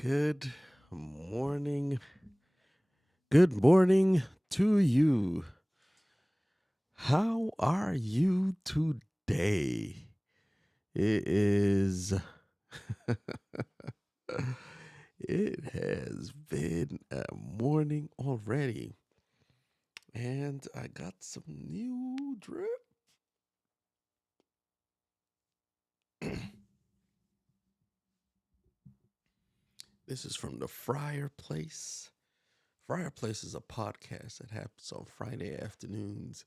Good morning. Good morning to you. How are you today? It is. It has been a morning already, and I got some new drip. This is from the Fireplace. Fireplace is a podcast that happens on Friday afternoons,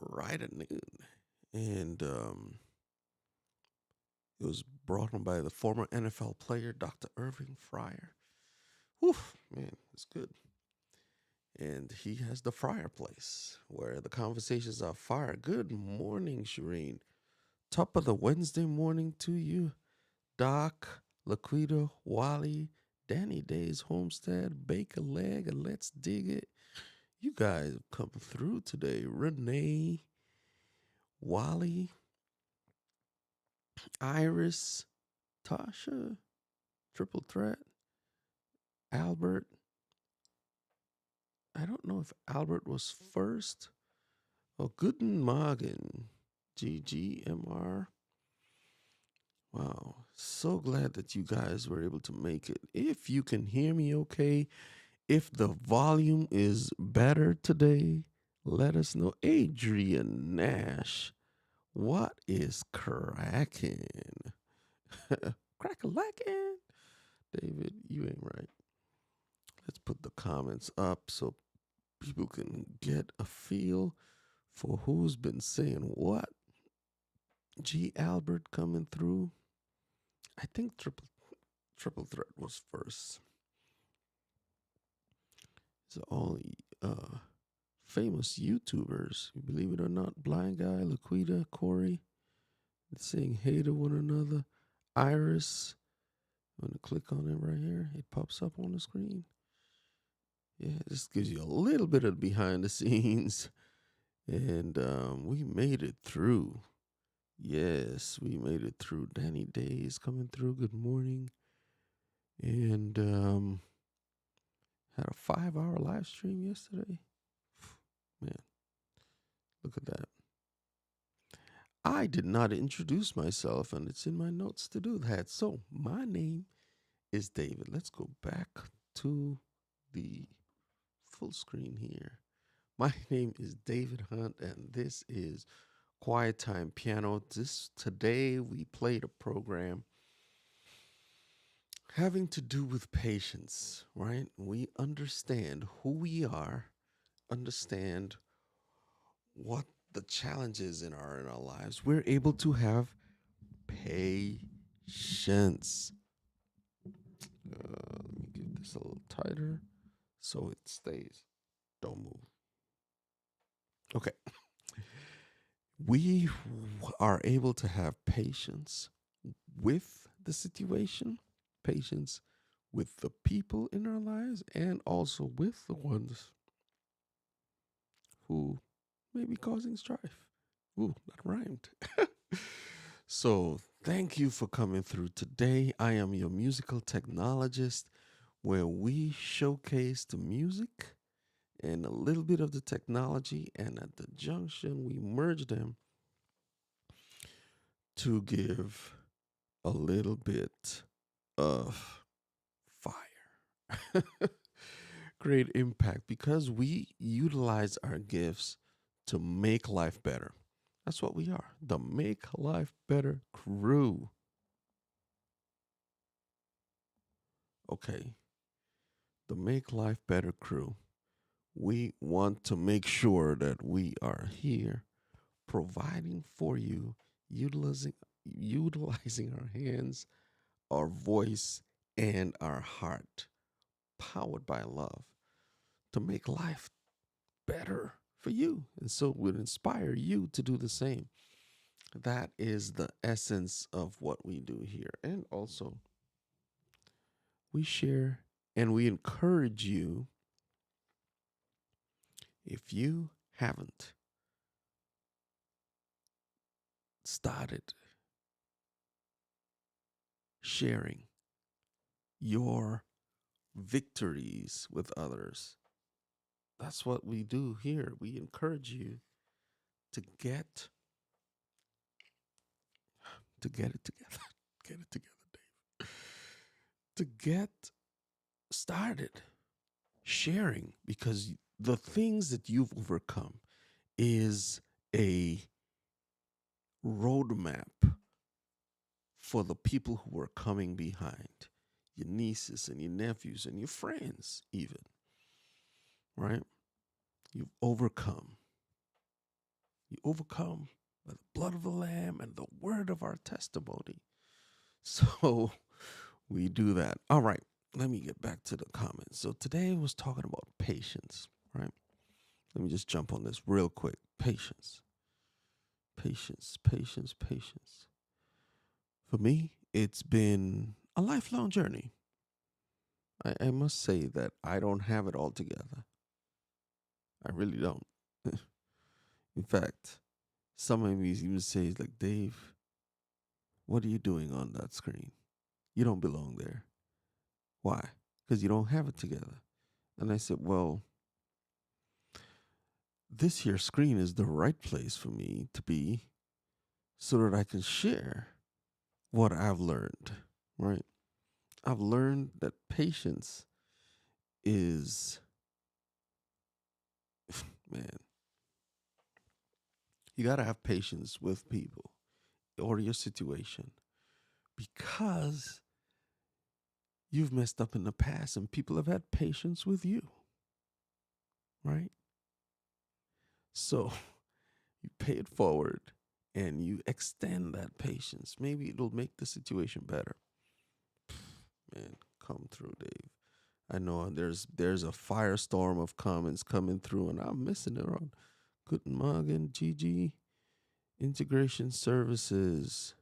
right at noon, and it was brought on by the former NFL player, Dr. Irving Fryer. Whew, man, it's good. And he has the fireplace where the conversations are fire. Good morning, Shireen. Top of the Wednesday morning to you, Doc, Laquita, Wally, Danny Days, Homestead, Bake a Leg, and Let's Dig It. You guys have come through today. Renee, Wally, Iris, Tasha, Triple Threat, Albert, I don't know if Albert was first. Oh, Guten Morgen, GGMR. Wow, so glad that you guys were able to make it. If you can hear me okay, if the volume is better today, let us know. Adrian Nash, what is cracking? Crack-a-lackin'. David, you ain't right. Let's put the comments up so people can get a feel for who's been saying what. G. Albert coming through. I think triple threat was first. So all famous YouTubers, you believe it or not, Blind Guy, Laquita, Corey, saying hey to one another. Iris, I'm gonna click on it right here. It pops up on the screen. Yeah, this gives you a little bit of behind the scenes. And we made it through. Yes, we made it through. Danny Days coming through. Good morning. And had a 5-hour live stream yesterday. Man, look at that. I did not introduce myself, and it's in my notes to do that. So, my name is David. Let's go back to the full screen here. My name is David Hunt, and this is Quiet Time Piano. Today we played a program having to do with patience, right? We understand who we are, understand what the challenges in our lives. We're able to have patience. Let me get this a little tighter so it stays. Don't move. Okay. We are able to have patience with the situation, patience with the people in our lives, and also with the ones who may be causing strife. Ooh, that rhymed. So, thank you for coming through today. I am your musical technologist, where we showcase the music and a little bit of the technology, and at the junction, we merge them to give a little bit of fire. Great impact because we utilize our gifts to make life better. That's what we are, the Make Life Better crew. Okay, the Make Life Better crew. We want to make sure that we are here providing for you, utilizing our hands, our voice, and our heart, powered by love, to make life better for you. And so we'd inspire you to do the same. That is the essence of what we do here. And also, we share and we encourage you, if you haven't started sharing your victories with others. That's what we do here. We encourage you to get it together. Get it together, Dave. To get started sharing, because the things that you've overcome is a roadmap for the people who are coming behind, your nieces and your nephews and your friends, even, right? You've overcome. You overcome by the blood of the Lamb and the word of our testimony. So we do that. All right, let me get back to the comments. So today I was talking about patience, right? Let me just jump on this real quick. Patience, patience, patience, patience. For me, it's been a lifelong journey. I must say that I don't have it all together. I really don't. In fact, some of me even say, like, Dave, what are you doing on that screen? You don't belong there. Why? Because you don't have it together. And I said, well, this here screen is the right place for me to be so that I can share what I've learned, right? I've learned that patience is, man, you got to have patience with people or your situation because you've messed up in the past and people have had patience with you, right? So you pay it forward and you extend that patience. Maybe it'll make the situation better. Man, come through, Dave. I know there's a firestorm of comments coming through, and I'm missing it on. Guten Morgen, GG. Integration Services.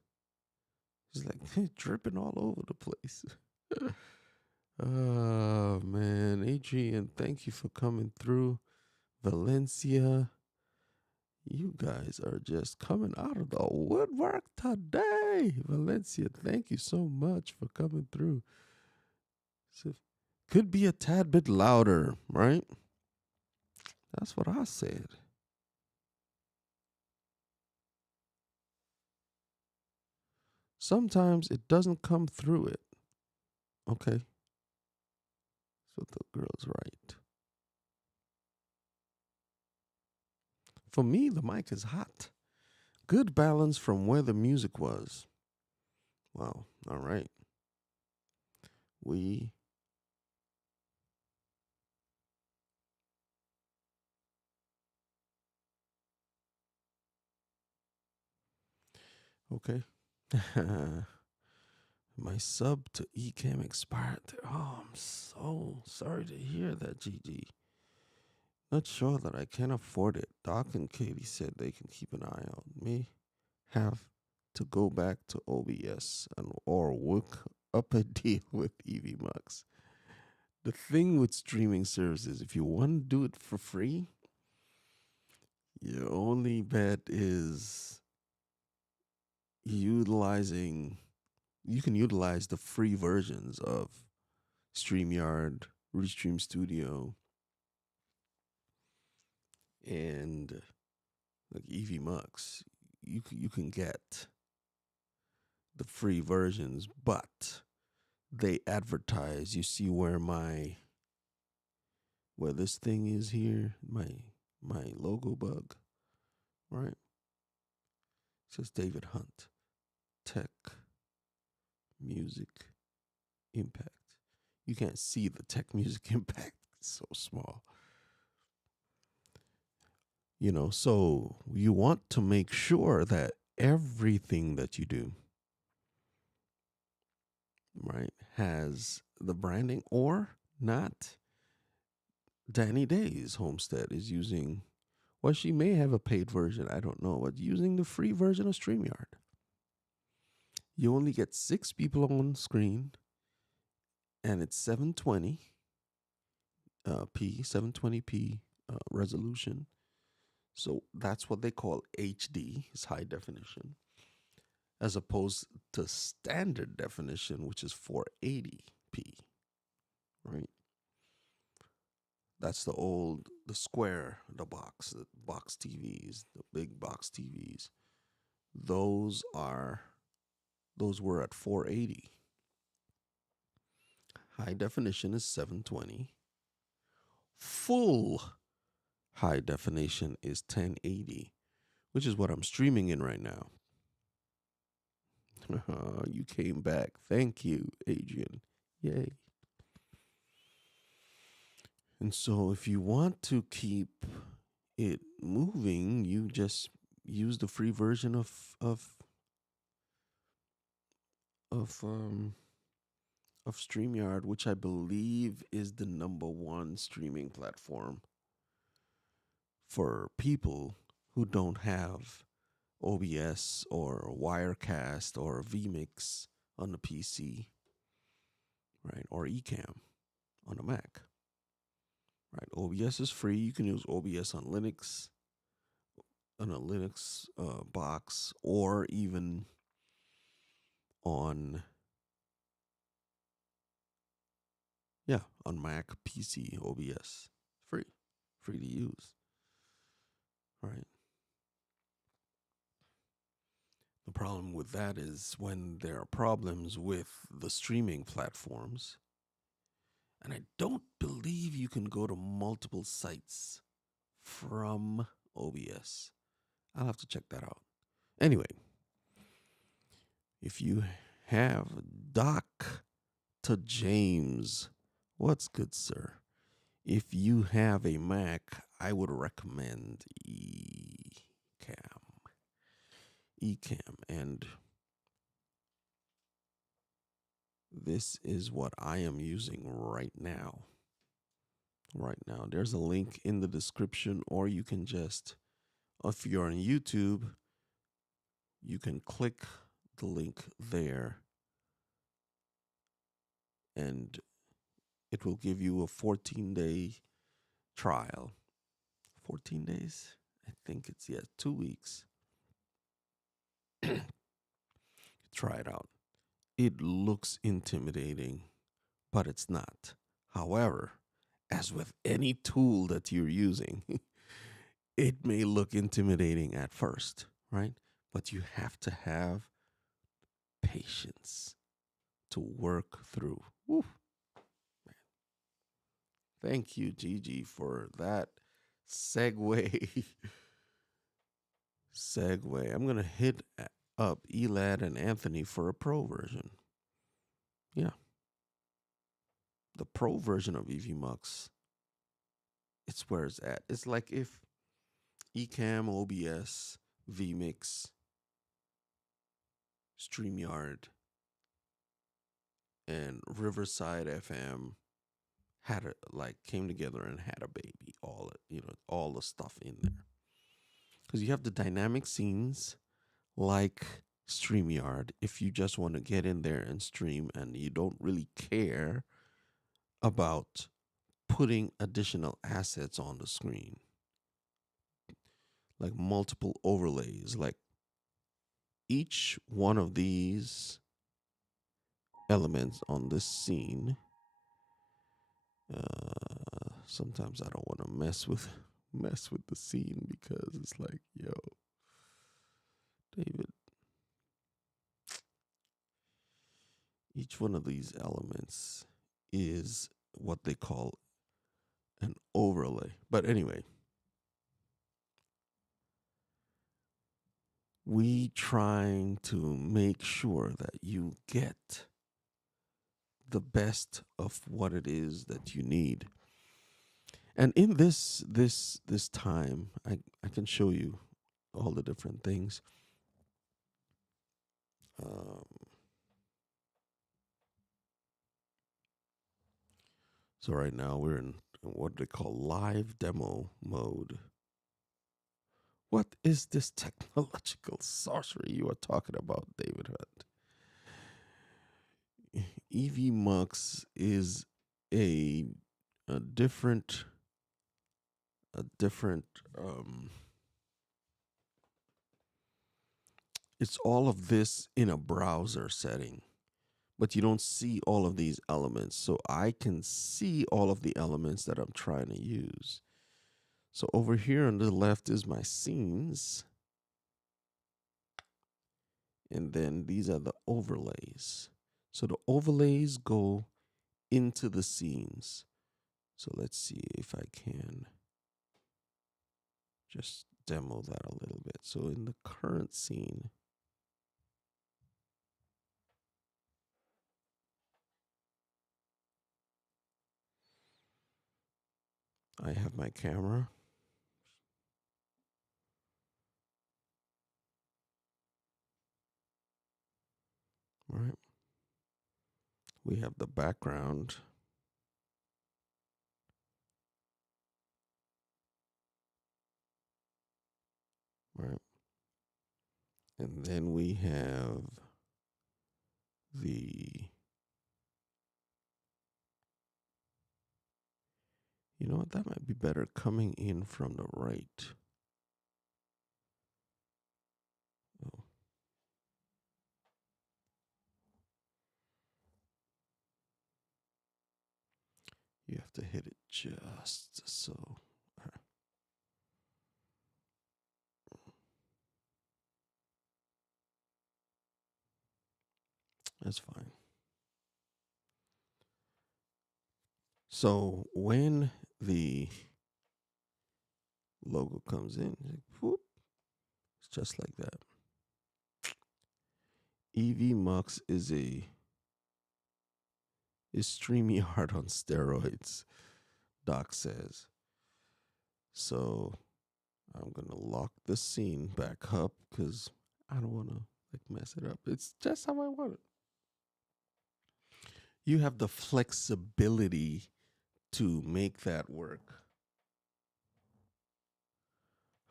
It's like dripping all over the place. Oh, man. Adrian, thank you for coming through. Valencia. You guys are just coming out of the woodwork today. Valencia, thank you so much for coming through. So, could be a tad bit louder, right? That's what I said. Sometimes it doesn't come through it. Okay. So the girl's right. For me, the mic is hot. Good balance from where the music was. Wow. All right. We. Okay. My sub to Ecamm expired. Oh, I'm so sorry to hear that, GG. Not sure that I can afford it. Doc and Katie said they can keep an eye on me. Have to go back to OBS and or work up a deal with EVMux. The thing with streaming services, if you want to do it for free, your only bet is utilizing. You can utilize the free versions of StreamYard, Restream Studio, and like EVMux. You can get the free versions, but they advertise. You see where this thing is here, my logo bug, right? It says David Hunt, Tech, Music, Impact. You can't see the Tech Music Impact. It's so small. So you want to make sure that everything that you do, right, has the branding or not. Danny Day's Homestead is using, well, she may have a paid version, I don't know, but using the free version of StreamYard. You only get 6 people on screen, and it's 720p, 720p resolution. So that's what they call HD, is high definition, as opposed to standard definition, which is 480. 1080p, right? That's the square, the box TVs, the big box TVs. Those are, those were at 480. High definition is 720. Full high definition is 1080, which is what I'm streaming in right now. You came back. Thank you, Adrian. Yay. And so if you want to keep it moving, you just use the free version of um of StreamYard, which I believe is the number one streaming platform for people who don't have OBS or Wirecast or vMix on the PC, right? Or Ecamm on the Mac, right? OBS is free. You can use OBS on Linux, on a Linux box, or even on, yeah, on Mac, PC, OBS. Free to use, right? The problem with that is when there are problems with the streaming platforms, and I don't believe you can go to multiple sites from OBS. I'll have to check that out. Anyway, if you have Dr. James, what's good, sir? If you have a Mac, I would recommend Ecamm. And this is what I am using right now. There's a link in the description, or you can just, if you're on YouTube, you can click the link there and it will give you a 14-day trial. 14 days? I think it's, 2 weeks. Try it out. It looks intimidating, but it's not. However, as with any tool that you're using, it may look intimidating at first, right? But you have to have patience to work through. Woo. Man. Thank you, Gigi, for that segue. I'm going to hit up Elad and Anthony for a pro version. Yeah. The pro version of EVMux, it's where it's at. It's like if Ecamm, OBS, vMix, StreamYard, and Riverside FM had came together and had a baby. All the stuff in there. Because you have the dynamic scenes like StreamYard. If you just want to get in there and stream and you don't really care about putting additional assets on the screen, like multiple overlays, like each one of these elements on this scene. Sometimes I don't want to mess with the scene because it's like, yo, David, each one of these elements is what they call an overlay. But anyway, we trying to make sure that you get the best of what it is that you need. And in this time, I can show you all the different things. So right now we're in what they call live demo mode. What is this technological sorcery you are talking about, David Hunt? EVMux is a different it's all of this in a browser setting, but you don't see all of these elements. So I can see all of the elements that I'm trying to use. So over here on the left is my scenes. And then these are the overlays. So the overlays go into the scenes. So let's see if I can just demo that a little bit. So in the current scene, I have my camera. Right. We have the background. Right. And then we have the, you know what, that might be better coming in from the right. Oh. You have to hit it just so. That's fine. So when the logo comes in, whoop, it's just like that. EV Mux is StreamYard on steroids, Doc says. So I'm gonna lock the scene back up because I don't want to mess it up. It's just how I want it. You have the flexibility to make that work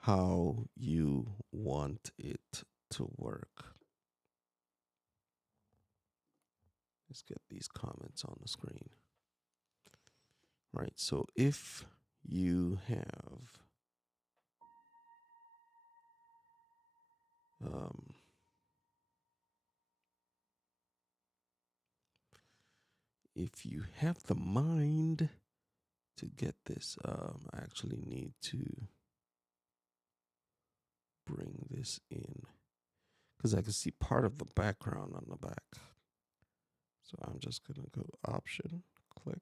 how you want it to work. Let's get these comments on the screen. Right. So if you have if you have the mind to get this, I actually need to bring this in because I can see part of the background on the back. So I'm just going to go option, click.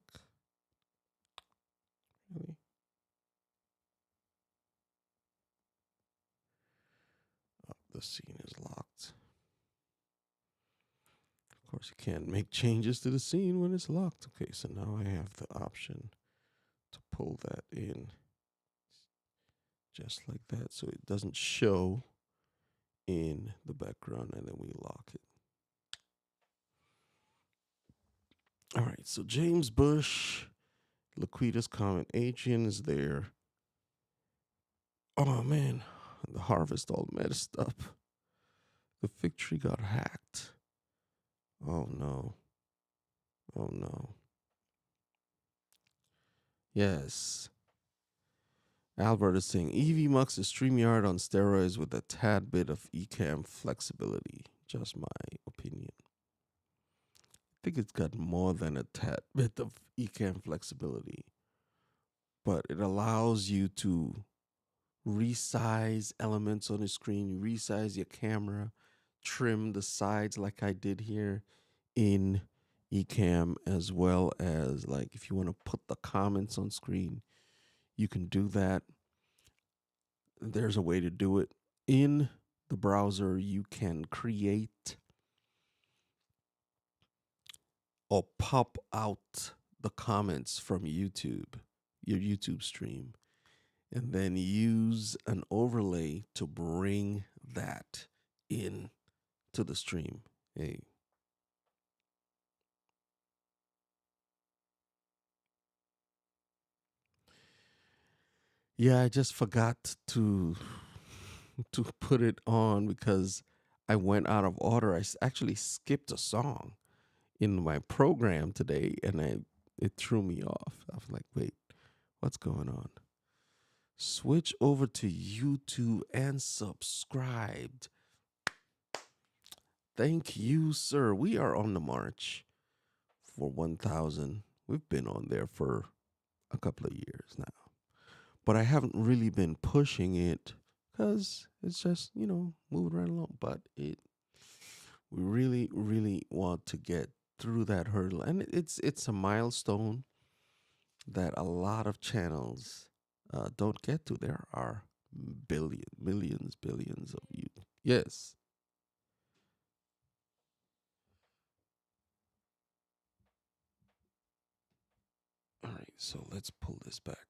Really? Oh, the scene is locked. Of course, you can't make changes to the scene when it's locked. Okay, so now I have the option to pull that in just like that so it doesn't show in the background, and then we lock it. All right, so James Bush, Laquita's comment, Adrian is there. Oh man, the harvest all messed up. The fig tree got hacked. Oh no. Oh no. Yes. Albert is saying EV Mux is StreamYard on steroids with a tad bit of eCam flexibility. Just my opinion. I think it's got more than a tad bit of eCam flexibility, but it allows you to resize elements on the screen, resize your camera, trim the sides like I did here in eCam, as well as like if you want to put the comments on screen, you can do that. There's a way to do it in the browser. You can create or pop out the comments from YouTube, your YouTube stream, and then use an overlay to bring that in to the stream. Hey. Yeah, I just forgot to put it on because I went out of order. I actually skipped a song in my program today, and it threw me off. I was like, wait, what's going on? Switch over to YouTube and subscribed. Thank you, sir. We are on the march for 1,000. We've been on there for a couple of years now, but I haven't really been pushing it because it's just, moving right along. But we really, really want to get through that hurdle, and it's a milestone that a lot of channels don't get to. There are millions, billions of you. Yes. All right, so let's pull this back.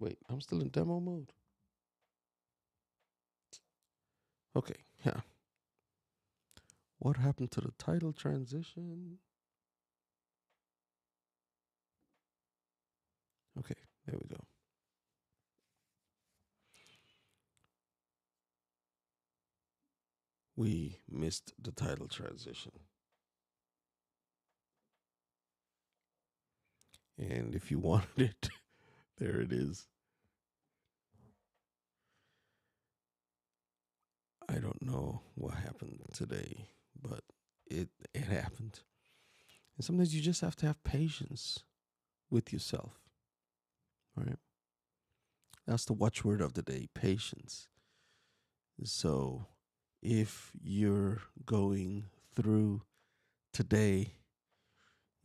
Wait, I'm still in demo mode. Okay, yeah. What happened to the title transition? Okay, there we go. We missed the title transition. And if you wanted it, there it is. I don't know what happened today, but it happened. And sometimes you just have to have patience with yourself, right? That's the watchword of the day, patience. So if you're going through today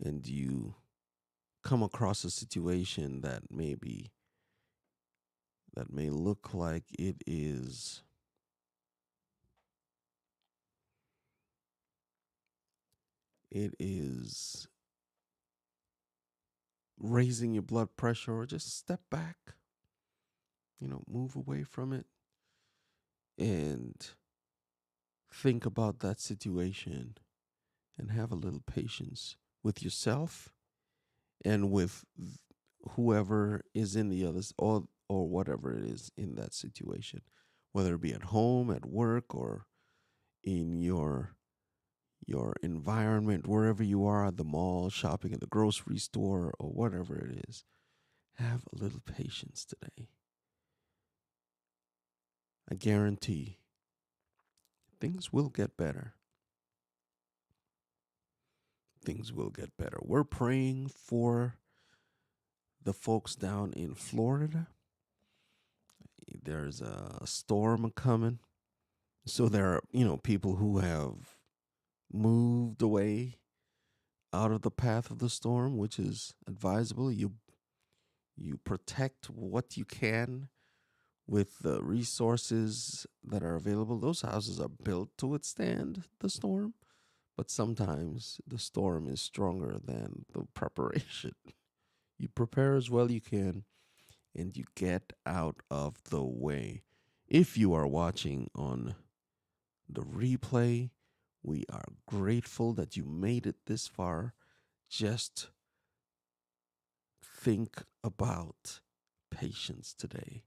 and you come across a situation that may look like it is raising your blood pressure, or just step back, move away from it and think about that situation and have a little patience with yourself and with whoever is in the others, or whatever it is in that situation, whether it be at home, at work, or in your environment, wherever you are, at the mall, shopping at the grocery store, or whatever it is. Have a little patience today. I guarantee things will get better. Things will get better. We're praying for the folks down in Florida. There's a storm coming. So there are, people who have moved away out of the path of the storm, which is advisable. You protect what you can with the resources that are available. Those houses are built to withstand the storm, but sometimes the storm is stronger than the preparation. You prepare as well you can and you get out of the way. If you are watching on the replay, we are grateful that you made it this far. Just think about patience today.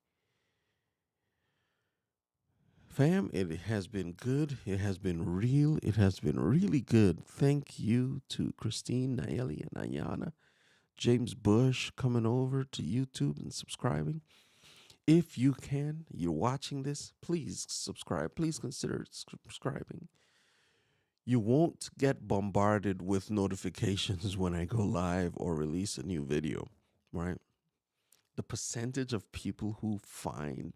Fam, it has been good. It has been real. It has been really good. Thank you to Christine, Naeli, and Ayana. James Bush coming over to YouTube and subscribing. If you can, you're watching this, please subscribe. Please consider subscribing. You won't get bombarded with notifications when I go live or release a new video, right? The percentage of people who find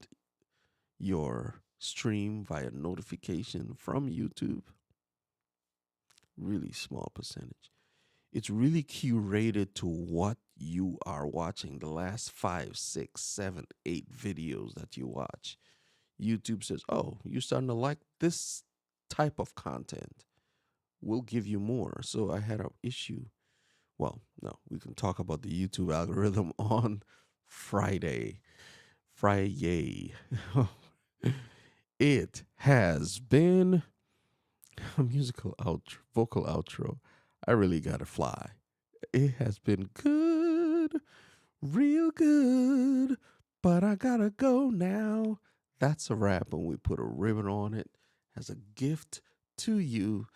your stream via notification from YouTube, really small percentage. It's really curated to what you are watching, the last 5, 6, 7, 8 videos that you watch. YouTube says, oh, you're starting to like this type of content. We'll give you more. So I had an issue. Well, no, we can talk about the YouTube algorithm on Friday. Friday. It has been a musical outro, vocal outro. I really gotta fly. It has been good, real good, but I gotta go now. That's a wrap, and we put a ribbon on it as a gift to you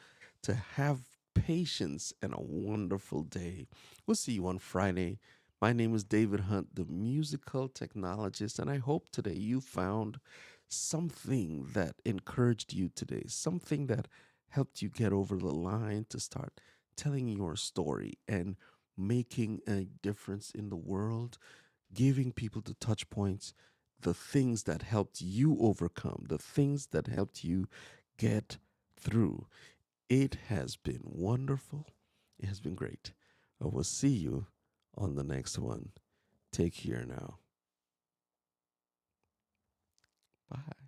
to have patience and a wonderful day. We'll see you on Friday. My name is David Hunt, the musical technologist, and I hope today you found something that encouraged you today, something that helped you get over the line to start telling your story and making a difference in the world, giving people the touch points, the things that helped you overcome, the things that helped you get through. It has been wonderful. It has been great. I will see you on the next one. Take care now. Bye.